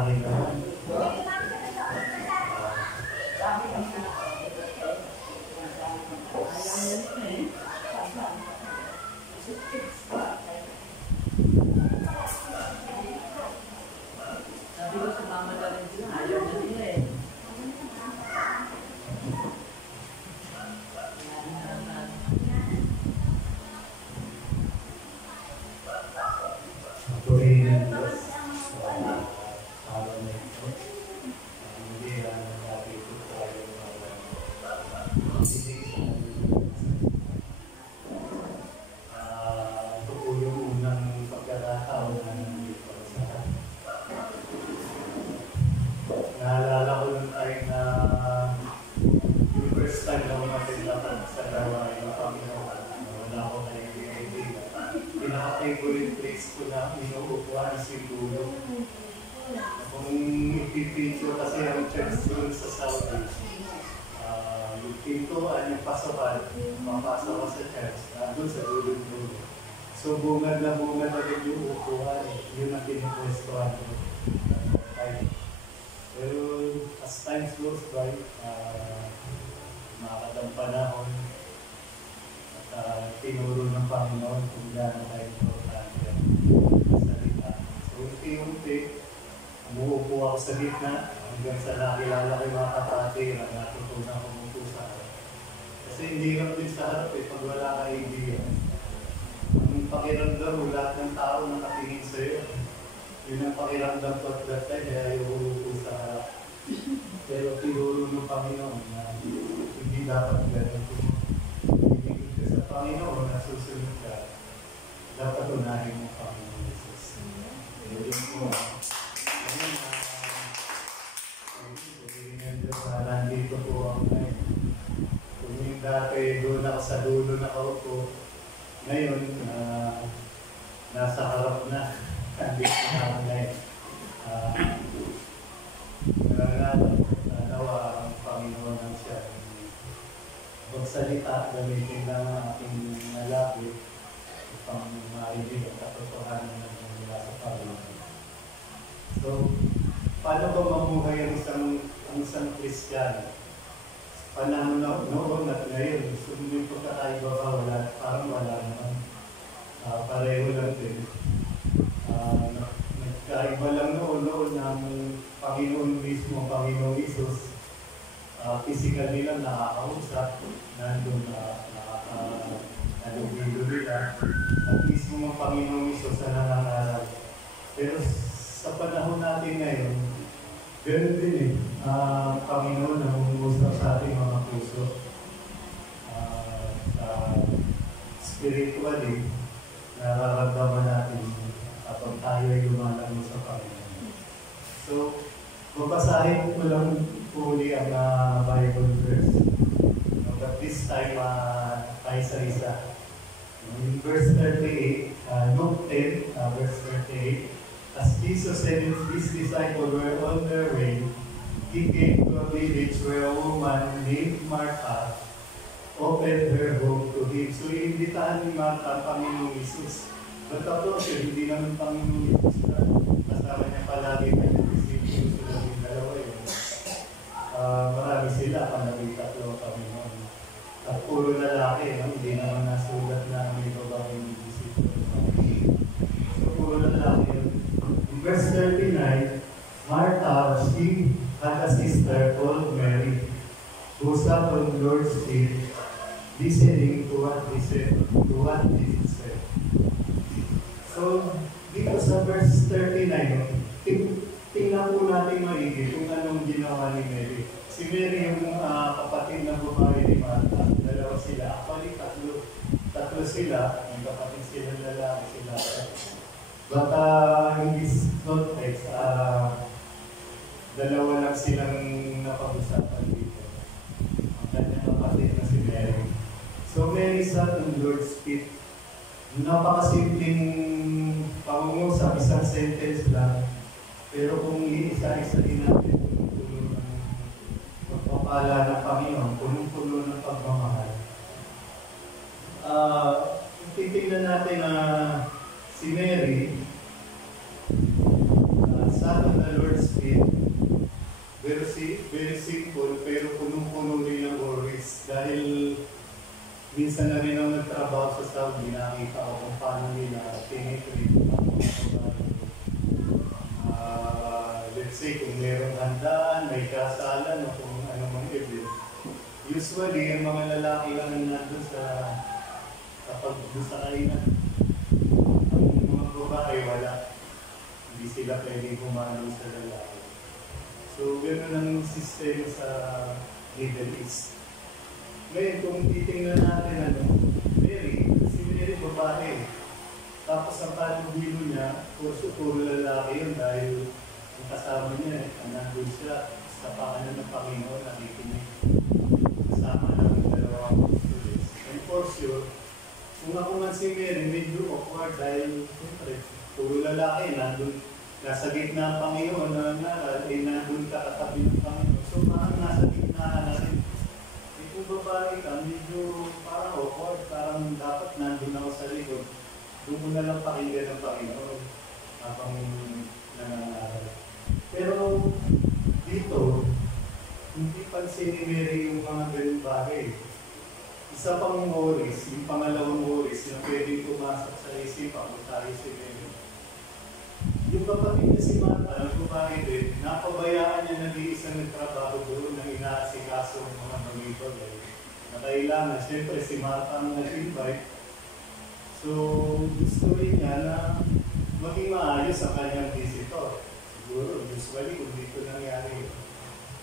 akin naman. Sabi ko sa mama na rin sila, ayaw na nila eh. Purihin ng Diyos. Araw na ito. Hindi lang natin ito tayo ito po yung unang pagkakataon na nandito sa naalala ko yung time na yung first time na umatin dapat sa gawa yung Panginoon. Wala ko na yung idea. Pinaka-favorite place ko na inuupuan siguro. Kung ipipicture kasi ang church doon sa Saudi, yung pintuan, yung pasokan, mapasok ko sa church, doon sa dulo-dulo. So bungad na rin yung upuan, yun ang pinipwestuhan ko. Pero as time goes by, makakatang panahon, at tinuro ng Panginoon kung gaano tayo importante ang salita. So unti-unti, umuupo ako sa gitna hanggang sa nakilala ko yung mga kapatid na natutunan ko umupo sa harap. Kasi hindi lang din sa harap pag wala ka idea. Ang pakiramdam mo, lahat ng tao nakatingin sa'yo. Yun ang pakiramdam ko at that time, kaya yung umupo sa harap. Pero tinuro ng Panginoon na hindi dapat ganito. Panginoon na susunod ka, dapat unahin mo Panginoon Jesus. Yun po. Nandito po ako ngayon. Kung yung dati doon ako sa dulo na ako, ngayon nasa harap na. Nandito na ako ngayon. Nawa ang Panginoon ng siya. Magsalita, gamitin lang ang aking nalapit upang maibig at katotohanan ng mula sa Panginoon. So, paano ba mamuhay ang isang Kristiyano? Panahon noon at ngayon, sumunod ko kakaiba ba? Parang wala naman. Pareho lang din. Nagkaiba lang noon ng Panginoon mismo, Panginoon Jesus. Physically lang nakakausap, nandun nalubilo nila, at mismo ang Panginoong Isus na nangangaral. Pero sa panahon natin ngayon, ganoon din eh, Panginoon na umungusap sa ating mga puso. Spiritually, nararamdaman natin kapag tayo ay lumalang sa Panginoon. So, babasahin ko lang uli ang Bible verse. But this time, tayo sa isa. In verse 38, Luke 10, verse 38, as Jesus and his disciples were on their way, he came to a village where a woman named Martha opened her home to him. So, iimbitahan ni Martha ang Panginoong Isus. But tapos, hindi naman Panginoong Isus na kasama niya palagi kanyang disciples sila yung dalawa yun. Marami sila, tatlo kami noon. At puro lalaki, no? Hindi naman nasulat na may babaeng disciples. So, puro lalaki yun. In verse 39, Martha, she had a sister called Mary, who sat on the Lord's feet, listening to what Jesus said. So, dito sa verse 39, tingnan po natin maigi kung anong ginawa ni Mary. Si Mary yung kapatid ng babae ni Martha. Dalawa sila. Actually, tatlo sila. Yung kapatid sila lalaki sila. But in this context, dalawa lang silang napag-usapan dito. Ang kanyang kapatid na si Mary. So Mary sat on Lord's feet. Napakasimpleng pangungusap, isang sentence lang. Pero kung iisa-isa din natin, punong-puno ng pagpapala ng Panginoon, punong-puno ng pagmamahal. Titignan natin na si Mary, sat on the Lord's it. Very simple, pero punong-puno rin ng worries. Dahil minsan na rin ako nagtrabaho sa Saudi, nakita ko kung paano nila tinitreat ang mga babae. Let's say, kung merong handaan, may kasalan, o kung ano mang event. Usually, ang mga lalaki lang ang nandun kapag doon sa kainan. Ang mga babae, wala. Hindi sila pwedeng humalo sa lalaki. So, gano'n ang sistema sa Middle East. Ngayon, kung titingnan natin, si Mary babae. Tapos ang kalubilo niya, puro lalaki yun dahil ang kasama niya, nandun siya sa paanan ng Panginoon, nakikinig. Kasama ng dalawang students. And for sure, kung ako man si Mary, medyo awkward dahil, siyempre, puro lalaki, nasa gitna ang Panginoon, nandun ka katabi ng Panginoon. So, parang nasa gitna na rin. Kung babae ka, medyo parang awkward, parang dapat nandun ako sa likod. Doon mo na lang pakinggan ng Panginoon habang nangangaral. Pero dito, hindi pansin ni Mary yung mga ganun bagay. Isa pang worries, yung pangalawang worries na pwedeng pumasok sa isipan kung tayo si Mary. Yung kapatid niya si Martha, ang babae din, napabayaan niya nag-iisang nagtrabaho doon na inaasikaso ng mga mamito. Na kailangan, siyempre si Martha ang nag-invite. So, gusto rin niya na maging maayos ang kanyang visitor. Siguro, usually, kung dito nangyari,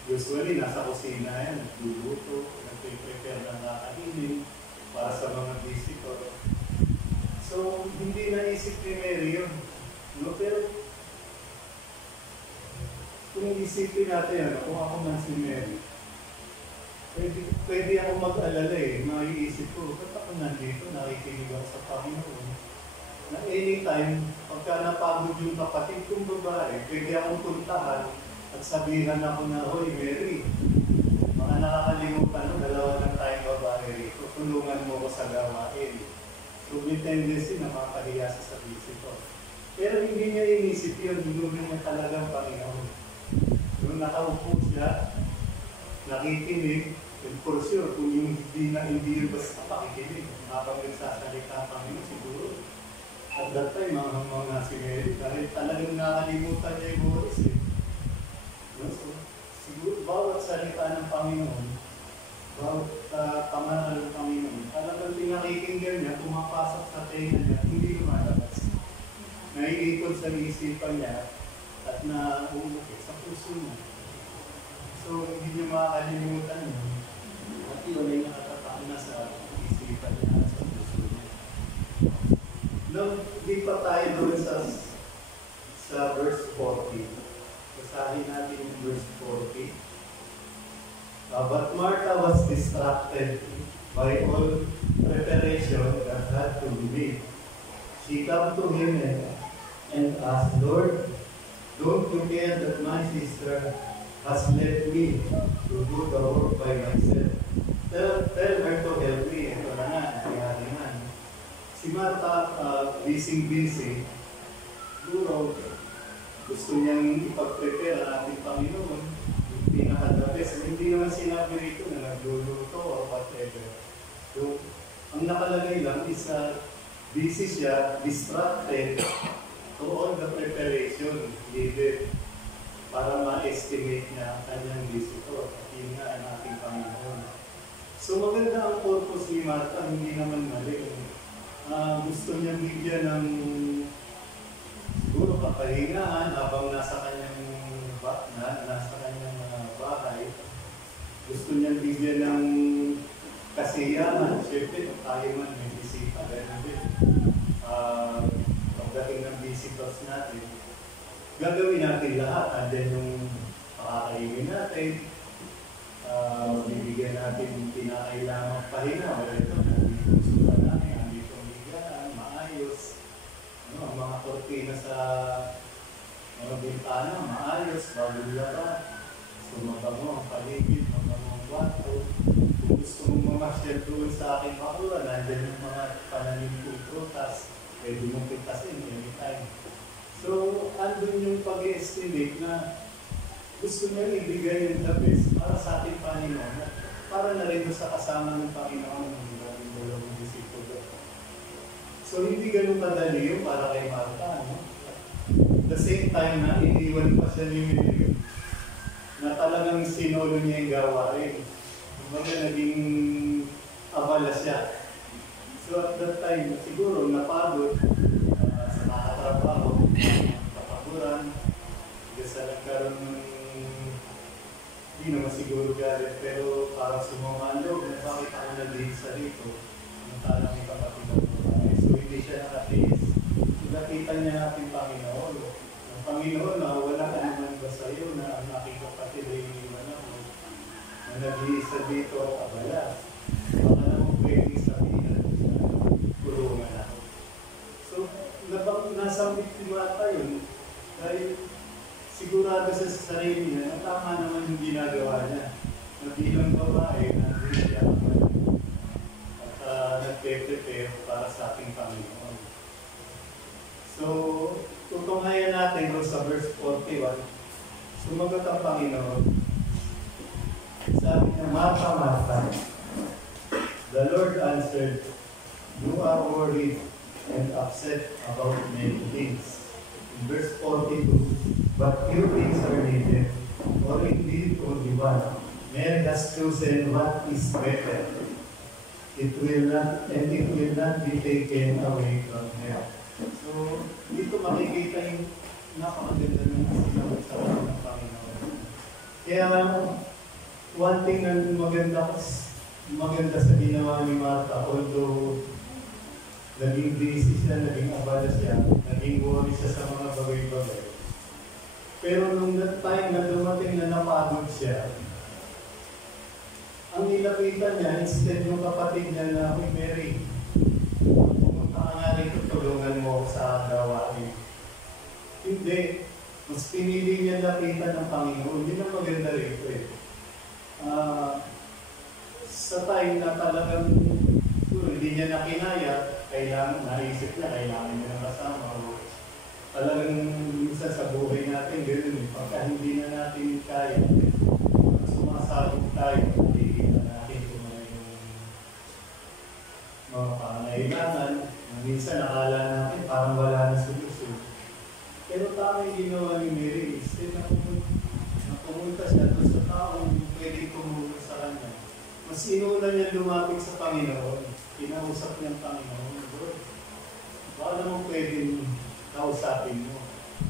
usually, nasa kusina yan, nagluluto, nagpe-prepare ng kakainin para sa mga visitor. So, hindi naisip ni Mary yun. No, pero kung isipin natin, kung ako man si Mary, pwede ako mag-alala maiisip ko, ba't ako nandito, nakikinig ako sa Panginoon. Na anytime, pagka napagod yung kapatid kong babae, pwede akong puntahan at sabihan ako na, "Hoy, Mary, mga nakakalimutan, dalawa lang tayong babae rito, tulungan mo ko sa gawain." So, may tendency na makahiya sa visitor. Pero hindi niya inisip yun, dinugin niya talagang Panginoon. Nung nakaupo siya, nakikinig, and for sure, kung hindi yung basta pakikinig, habang nagsasalita ang Panginoon, siguro, at that time, mga si Mary, dahil talagang nakalimutan niya yung oras No? So, siguro, bawat salita ng Panginoon, bawat pangaral ng Panginoon, talagang pinakikinggan niya, pumapasok sa tenga niya, hindi lumalabas. Naiikot sa isipan niya at nauukit sa puso niya. So, hindi niya makakalimutan yun. At yun ay nakatatak na sa isipan niya at sa puso niya. Nung di pa tayo doon sa verse 40, basahin natin yung verse 40. But Martha was distracted by all preparation that had to be made. She came to him and asked, "Lord, don't you care that my sister has left me to do the work by myself? Tell her to help me." Ito na nga, nangyari na. Si Martha, busy. Duro, gusto niyang ipag-prepare ang ating Panginoon. Yung pinaka-the best. Hindi naman sinabi rito na nagluluto or whatever. So, ang nakalagay lang is busy siya, distracted to all the preparation needed para ma-estimate niya ang kanyang visitor. At yun nga ang ating Panginoon. So maganda ang purpose ni Martha, hindi naman mali. Gusto niyang bigyan ng siguro kapahingahan habang nasa kanyang bahay. Gusto niyang bigyan ng kasiyahan. Siyempre, tayo man may bisita, gano'n din. Pagdating ng visitors natin, gagawin natin lahat. Andiyan yung pakakainin natin, bibigyan natin yung pinakailangang pahinga. Ito, nandito yung suka namin, nandito ang bigyan, maayos. Ang mga kortina sa mga bintana, maayos, bagong laba. Mabango ang paligid, mabango ang kwarto. Kung gusto mong mamasyal doon sa aking pakura, nandiyan yung mga pananim kong prutas, pwede mong pitasin anytime. So, andun yung pag-estimate na gusto niya ibigay yung the best para sa ating Panginoon. Para na rin sa kasama ng Panginoon ng mga dalawang disipulo. So hindi ganun kadali yung para kay Martha. No? The same time na iniwan pa siya ni Mary na talagang sinolo niya yung gawain. Kumbaga naging abala siya. So at that time, siguro napagod sa nakatrabaho, kapaguran, sa nagkaroon ng hindi naman siguro galit, pero parang sumamalo, bakit ako nandito sa rito? Ang talang may kapatid ng babae. So hindi siya nakatiis. So nakita niya natin Panginoon. Ang Panginoon na wala ka naman ba sa iyo na ang aking kapatid ay iniwan ako na nag-iisa dito at abala. Baka naman pwedeng sabihin na kulungan ako. So nasa biktima tayo dahil sigurado sa sarili niya na tama naman yung ginagawa niya. Na bilang babae, nandun siya at nagpe-prepare para sa ating Panginoon. So, tutunghayan natin doon sa verse 41. Sumagot ang Panginoon. Sabi niya, Martha, Martha, the Lord answered, you are worried and upset about many things. In verse 42, but few things are needed, or indeed only one. Mary has chosen what is better. It will not be taken away from her. So, dito makikita yung napakaganda ng sinagot sa ng Panginoon. Kaya, one thing na maganda sa ginawa ni Martha, although naging busy siya, naging abala siya, naging worry siya sa mga bagay-bagay. Pero nung time na dumating na napagod siya, ang nilapitan niya, instead yung kapatid niya na, Uy Mary, pumunta ka nga rito, tulungan mo sa gawain. Hindi. Mas pinili niya lapitan ng Panginoon. Yun ang maganda rito eh. Sa time na talagang hindi niya nakinaya, kailangan, naisip niya, kailangan niya ng kasama. Talagang minsan sa buhay natin, gano'n eh. Pagka hindi na natin kaya, sumasabog tayo, nakikita natin kung ano yung mga pangangailangan. Minsan nakala natin parang wala na solusyon. Pero tama yung ginawa ni Mary, instead na pumunta siya doon sa taong pwede tumulong sa kanya. Mas inuna niya lumapit sa Panginoon. Kinausap niya ang Panginoon. Baka naman pwedeng kausapin mo.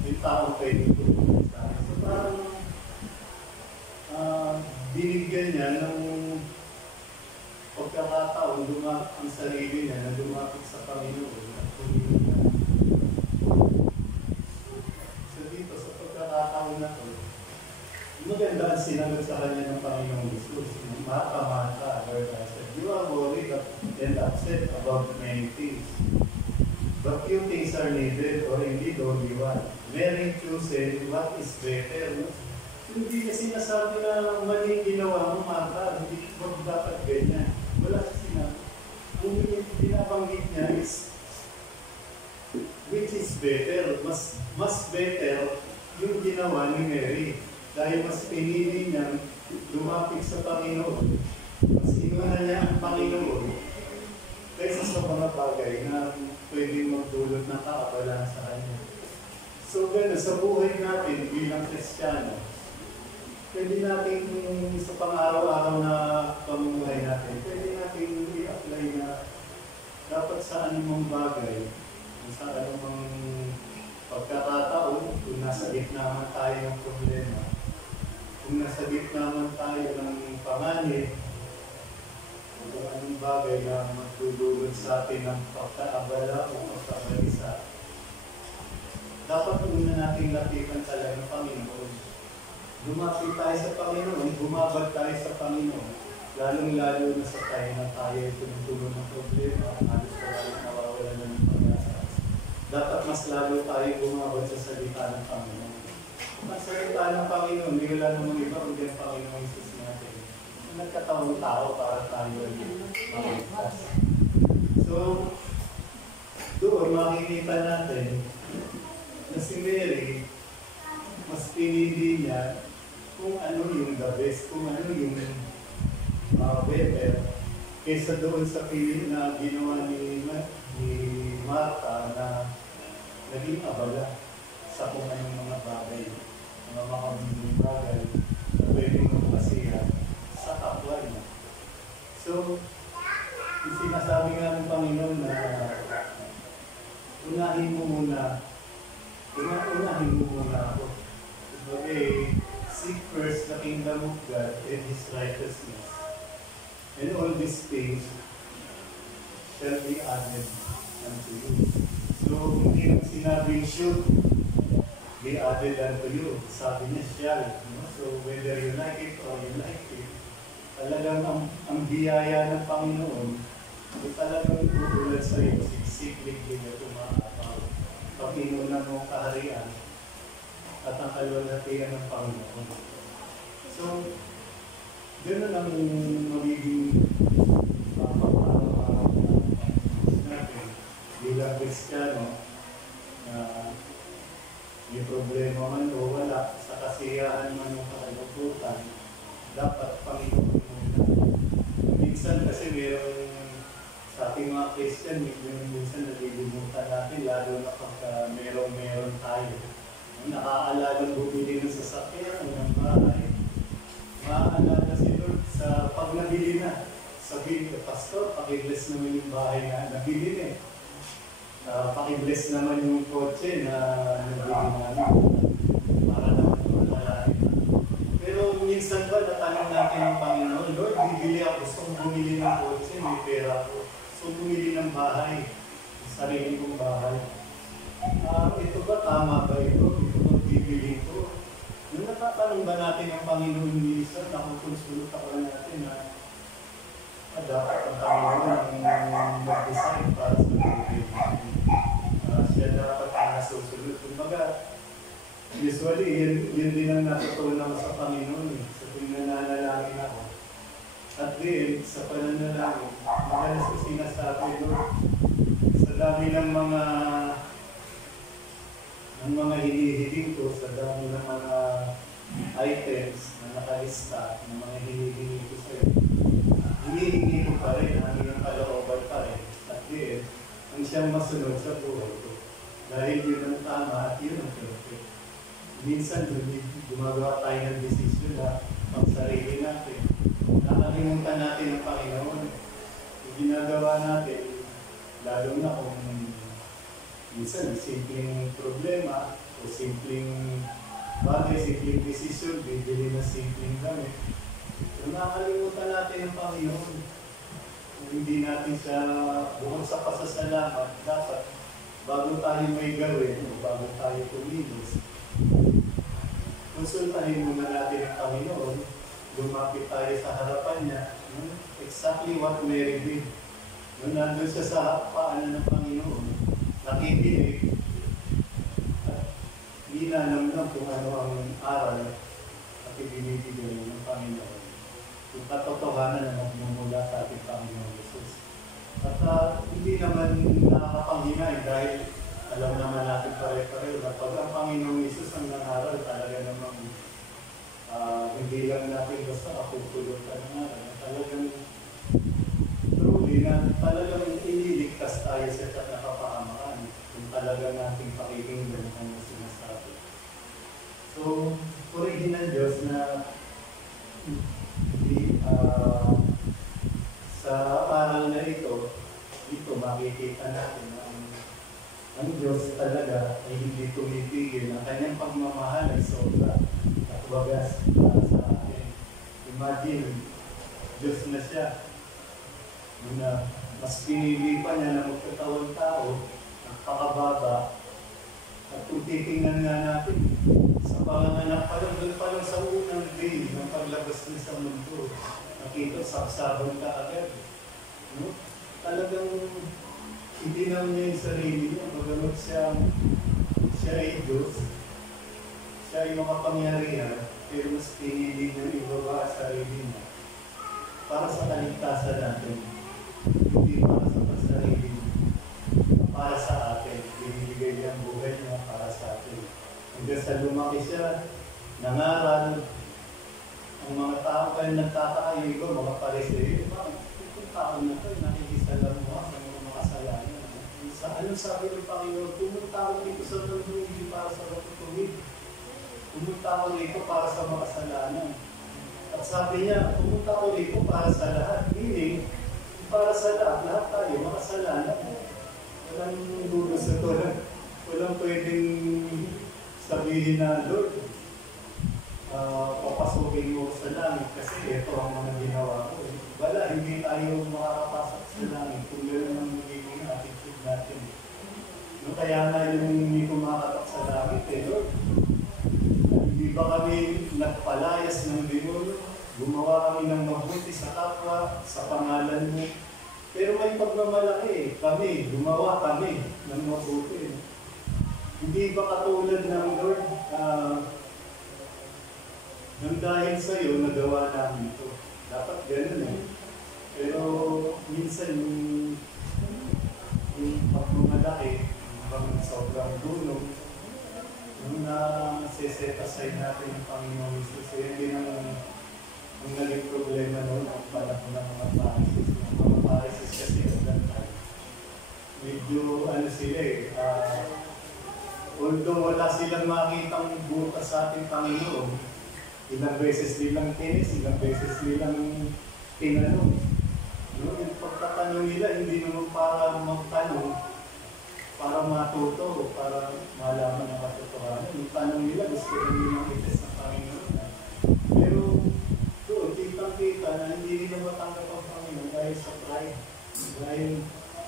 Yung tao pwedeng tumulong sa akin. So parang binigyan niya ng pagkakataon ang sarili niya na lumapit sa Panginoon at tumulong niya. So dito sa pagkakataon na to, maganda ang sinagot sa kanya ng Panginoong Jesus. Mata-mata, Lord, I said, you are worried and upset about many things. But few things are needed, or indeed only one. Mary chosen what is better. Hindi niya sinasabi na mali ginawa mo, Martha. Hindi mo dapat ganyan. Wala siya sinabi. Ang binabanggit niya is, which is better? Mas better yung ginawa ni Mary. Dahil mas pinili niya lumapit sa Panginoon. Mas inuha niya ang Panginoon kaysa sa mga bagay na pwedeng magdulot ng kaabala sa kanya. So gano'n, sa buhay natin bilang Kristiyano, pwede natin sa pang-araw-araw na pamumuhay natin, pwede natin i-apply na dapat sa anumang bagay, sa anumang pagkakataon, kung nasa gitna man tayo ng problema, kung nasa gitna man tayo ng panganib, kung anong bagay na magdudulot sa atin ng pagkaabala o pagkabalisa, dapat una nating lapitan talaga ng Panginoon. Lumapit tayo sa Panginoon, bumabad tayo sa Panginoon, lalong-lalo na sa tayo na tayo tunong-tunong ng problema, halos tayo nawawala na ng pag-asa. Dapat mas lalo tayo bumabad sa salita ng Panginoon. Ang salita ng Panginoon, hindi wala namang iba kundi ang Panginoon Jesus natin. Nagkataong tao para tayo ay makikita. So, doon makikita natin na si Mary, mas pinili niya kung ano yung the best, kung ano yung better, kaysa doon sa piling na ginawa ni Martha na naging abala sa kung anong mga bagay, mga makabibing bagay na pwedeng magpasiya sa kapwa niya. So, yung sinasabi nga ng Panginoon na unahin mo muna ako. Okay, seek first the kingdom of God and His righteousness. And all these things shall be added unto you. So, hindi nang sinabing should be added unto you. Sabi niya shall. No? So, whether you like it or you like it, talagang ang biyaya ng Panginoon ay talagang tutulad sa iyo, siksiklig din at umaapaw. Pag-inunan mo kaharian at ang kalwalhatian ng Panginoon. So, gano'n ang magiging natin bilang Kristiyano na may problema man o wala sa kasiyahan man o kaluputan, dapat Panginoon muna. Minsan kasi mayroong sa ating mga Christian, minsan nalilimutan natin, lalo na pagka meron tayo. Nakaalala bumili ng sasakyan, ng bahay. Maaalala si Lord sa pag nabili na. Sabihin ko, Pastor, pakibless naman yung bahay na nabili na. Pakibless naman yung kotse na nabili namin. Para naman malalain. Pero minsan ba natanong natin ng Panginoon, Lord, bibili ako, gusto kong bumili ng kotse, may pera ko. So bumili ng bahay, sarili kong bahay. Ito ba, tama ba ito? Ito ba bibili ko? Nung natatanong ba natin ang Panginoon minsan, nakukonsulta ko natin na dapat ang Panginoon ang mag-design para sa bibili. Siya dapat ang nasusunod. Kumbaga, usually, yun din ang natutunan ko sa Panginoon. Sa tuwing nananalangin ako. At din, sa pananalangin, madalas ko sinasabi, Lord, sa dami ng mga hinihiling ko, sa dami ng mga items na nakalista, ng mga hinihiling ko sa'yo, hinihingi ko pa rin, ang iyong kalooban pa rin. At din, ang siyang masunod sa buhay ko. Dahil yun ang tama at yun ang perfect. Minsan, gumagawa tayo ng desisyon na pagsarili natin. Nakalimutan natin ang Panginoon. Yung ginagawa natin, lalo na kung minsan simpleng problema o simpleng bagay, simpleng desisyon, bibili na simpleng gamit. So, nakalimutan natin ang Panginoon. Kung hindi natin siya bukod sa pasasalamat, dapat bago tayo may gawin o bago tayo kumilos, konsultahin muna natin ang Panginoon, lumapit tayo sa harapan niya, exactly what Mary did. Nung nandun siya sa paanan ng Panginoon, nakikinig, at ninanamnam kung ano ang aral at ibinibigay ng Panginoon. Yung katotohanan na magmumula sa ating Panginoon Jesus. At hindi naman nakakapanghinay dahil alam naman natin pare-pareho na pag ang Panginoon Jesus ang nangaral, talaga namang hindi lang natin basta kapupulutan ng aral. Talagang truly na talagang iniligtas tayo sa nakapahamakan kung talaga nating pakikinggan ang sinasabi. So, purihin ng Diyos na sa aral na ito makikita natin na ang Diyos talaga ay hindi tumipigil. Ang kanyang pagmamahal ay sobra at wagas para sa atin. Imagine, Diyos na siya. Na mas pinili pa niya na magkatawang tao, nagpakababa. At kung titingnan nga natin, sa panganganak pa lang, doon pa lang sa unang day ng paglabas niya sa mundo, nakita, saksabon ka agad. No? Talagang hindi naman niya yung sarili niya, magamot siya ay Diyos, siya ay makapangyarihan, pero mas pinili niya ibaba ang sarili niya para sa kaligtasan natin. Hindi para sa pasarili, para sa atin. Binibigay niya ang buhay niya para sa atin. Hanggang sa lumaki siya, nangaral, Ang mga tao kayo nagtataka, yung iba, mga pareseyo, bakit itong tao na ito, nakikisalam mo sa mga makasalanan. Anong sabi ng Panginoon? Pumunta ako dito sa mundo, hindi para sa matutuwid. Pumunta ako dito para sa makasalanan. At sabi niya, pumunta ako dito para sa lahat. Meaning, para sa lahat tayo, makasalanan. Walang dulo sa ito. Walang pwedeng sabihin na, Lord, papasukin mo sa langit kasi ito ang mga ginawa ko. Wala, hindi tayo makakapasok sa langit kung gano'n ang magiging attitude natin. No, kaya nga yung hindi kumakatak sa langit Lord. Hindi ba kami nagpalayas ng demonyo? Gumawa kami ng mabuti sa kapwa, sa pangalan mo. Pero may pagmamalaki kami, gumawa kami ng mabuti. Hindi ba katulad ng Lord, nang dahil sa iyo, nagawa namin ito. Dapat ganun Pero minsan yung pagmamalaki, yung sobrang dunong, yung na-set aside natin ng Panginoon Jesus. Yan din ang naging problema noon ang panahon ng mga Pharisees. Yung mga Pharisees kasi at that time, medyo sila although wala silang makitang butas sa ating Panginoon, ilang beses nilang tinis, ilang beses nilang tinanong. No, yung pagtatanong nila, hindi naman para magtanong, para matuto, para malaman ang katotohanan. Yung tanong nila, gusto rin nilang ites ng Panginoon. Pero doon, kitang-kita na hindi nila matanggap ang Panginoon dahil sa pride. Dahil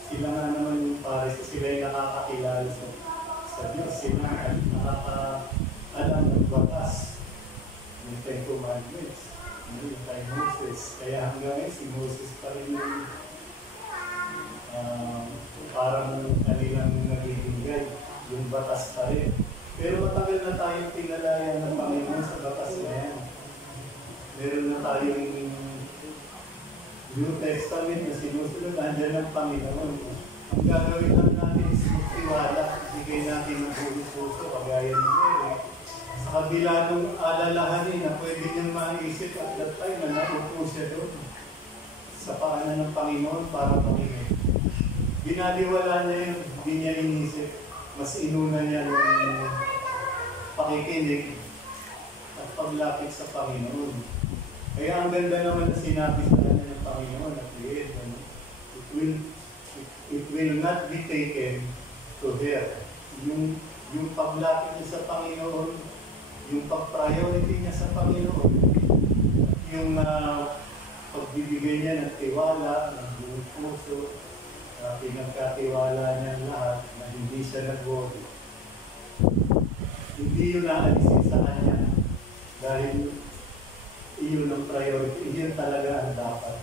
sila nga naman yung pares, sila yung nakakakilala sa Diyos, sila nakakaalam ng batas. Yung 10 Commandments, yung kay Moses. Kaya hanggang ngayon, si Moses pa rin yung parang kanilang nagigingay, yung batas pa rin. Pero matagal na tayong pinalayan ng Panginoon sa batas na yan. Meron na tayong New Testament na sinusunod, nandiyan ng Panginoon. Ang gagawin lang natin is magtiwala, bigay natin ng buong puso, kagaya ni Mary. Sa kabila ng alalahanin na pwede niyang maisip at that time na naupo siya doon sa paanan ng Panginoon para pakinig. Binaliwala niya yun, hindi niya inisip. Mas inuna niya ng pakikinig at paglapit sa Panginoon. Kaya ang ganda naman na sinabi sa kanya ng Panginoon at the end, it will not be taken to her. Yung paglapit niya sa Panginoon, yung pag-priority niya sa Panginoon, yung pagbibigay niya ng tiwala, ng buong puso, pinagkatiwala niya lahat na hindi siya nag-worry. Hindi yun naalisin sa kanya dahil iyon ang priority, iyon talaga ang dapat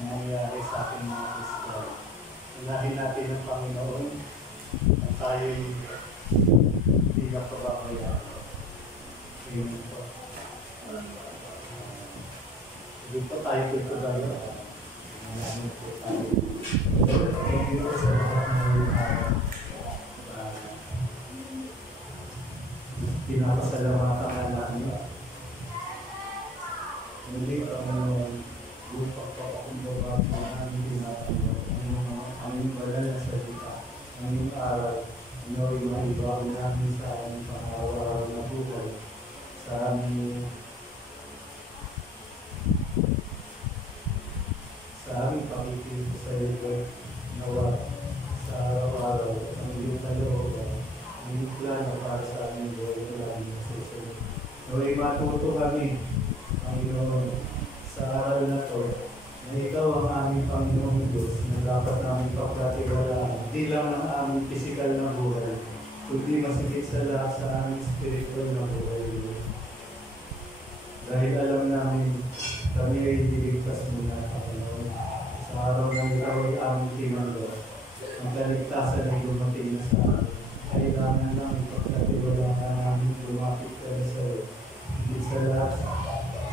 nangyayari sa ating mga Kristiyan. Unahin natin ang Panginoon at tayo'y hindi na pababayaan. Amen po. Doon po tayo dito tayo. Amen po tayo. Lord, thank you sa pinapasalamatan ka namin. Muli ang lupa po akong babago na aming tinatanong. Ang aming banal na salita, ang aming aral, yung maibago namin sa aming pang-araw-araw na buhay. Sa aming pakikinig sa iyo, nawa sa araw-araw, ang iyong kalooban, ang iyong plano para sa aming buhay na aming susunod. Nawa'y matuto kami, Panginoon, sa araw na ito, na ikaw ang aming Panginoong Diyos na dapat namin pagkatiwalaan, hindi lang ang aming pisikal na buhay, kundi masigit sa lahat sa aming spiritual na buhay. Dahil alam namin, kami ay diligtas muna, Panginoon. Sa araw na ikaw ay aming tinanggap, ang kaligtasan ay dumating na sa amin. Kailangan namin pagkatiwalaan namin lumapit ka sa iyo. Hindi sa lahat,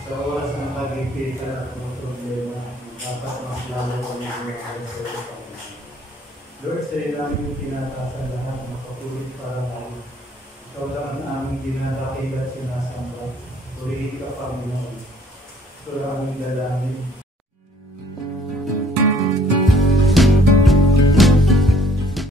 sa oras ng pagkikitan at mga problema, dapat mas lalo kami lumapit sa iyo, Panginoon. Lord, sa iyo namin tinatasan lahat ng patuloy para namin. Ikaw lang ang aming dinadakil at sinasamba. Purihin ka, Panginoon. Ito lang ang dalangin